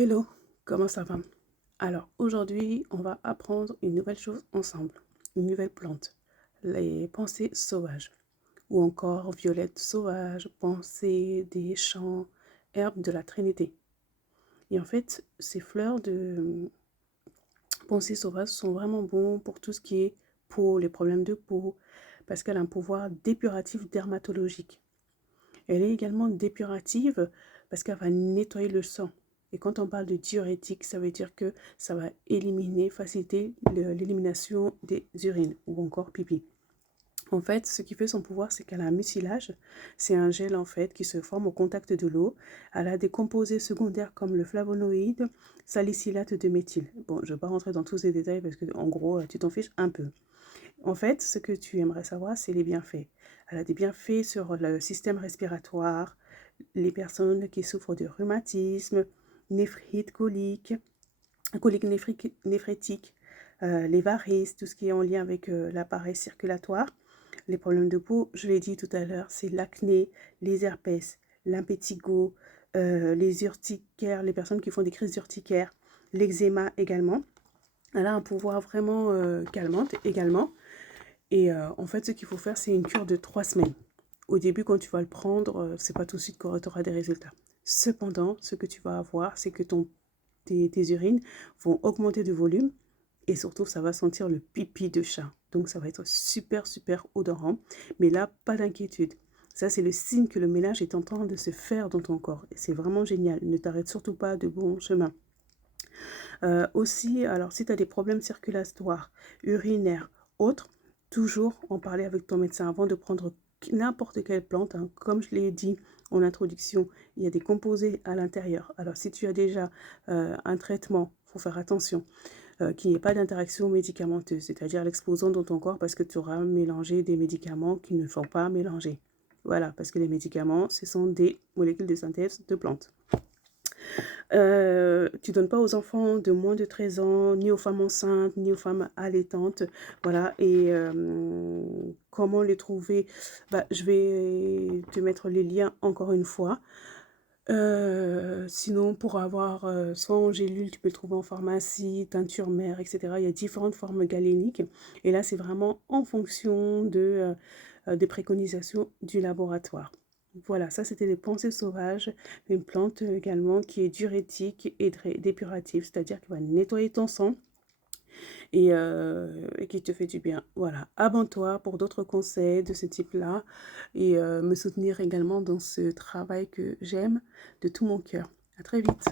Hello, comment ça va? Alors aujourd'hui, on va apprendre une nouvelle chose ensemble, une nouvelle plante, les pensées sauvages, ou encore violettes sauvages, pensées des champs, herbes de la Trinité. Et en fait, ces fleurs de pensées sauvages sont vraiment bons pour tout ce qui est peau, les problèmes de peau, parce qu'elle a un pouvoir dépuratif dermatologique. Elle est également dépurative parce qu'elle va nettoyer le sang. Et quand on parle de diurétique, ça veut dire que ça va éliminer, faciliter l'élimination des urines ou encore pipi. En fait, ce qui fait son pouvoir, c'est qu'elle a un mucilage. C'est un gel en fait qui se forme au contact de l'eau. Elle a des composés secondaires comme le flavonoïde, salicylate de méthyle. Bon, je ne vais pas rentrer dans tous ces détails parce que en gros, tu t'en fiches un peu. En fait, ce que tu aimerais savoir, c'est les bienfaits. Elle a des bienfaits sur le système respiratoire, les personnes qui souffrent de rhumatisme, néphrite, colique néphrétique, les varices, tout ce qui est en lien avec l'appareil circulatoire. Les problèmes de peau, je l'ai dit tout à l'heure, c'est l'acné, les herpès, l'impétigo, les urticaires, les personnes qui font des crises urticaires, l'eczéma également. Elle a un pouvoir vraiment calmante également. Et en fait, ce qu'il faut faire, c'est une cure de 3 semaines. Au début, quand tu vas le prendre, c'est pas tout de suite que tu auras des résultats. Cependant, ce que tu vas avoir, c'est que tes urines vont augmenter de volume et surtout, ça va sentir le pipi de chat. Donc, ça va être super, super odorant. Mais là, pas d'inquiétude. Ça, c'est le signe que le ménage est en train de se faire dans ton corps. Et c'est vraiment génial. Ne t'arrête surtout pas de bon chemin. Aussi, alors si tu as des problèmes circulatoires, urinaires, autres, toujours en parler avec ton médecin avant de prendre n'importe quelle plante. Hein. Comme je l'ai dit en introduction, il y a des composés à l'intérieur. Alors si tu as déjà un traitement, il faut faire attention qu'il n'y ait pas d'interaction médicamenteuse, c'est-à-dire l'exposant dans ton corps parce que tu auras mélangé des médicaments qui ne faut pas mélanger. Voilà, parce que les médicaments, ce sont des molécules de synthèse de plantes. Tu donnes pas aux enfants de moins de 13 ans, ni aux femmes enceintes, ni aux femmes allaitantes. Voilà. Et comment les trouver? Bah, je vais te mettre les liens encore une fois. Sinon, pour avoir soit en gélule, tu peux le trouver en pharmacie, teinture mère, etc. Il y a différentes formes galéniques. Et là, c'est vraiment en fonction des préconisations du laboratoire. Voilà, ça c'était les pensées sauvages, une plante également qui est diurétique et dépurative, c'est-à-dire qui va nettoyer ton sang et qui te fait du bien. Voilà, abonne-toi pour d'autres conseils de ce type-là et me soutenir également dans ce travail que j'aime de tout mon cœur. À très vite.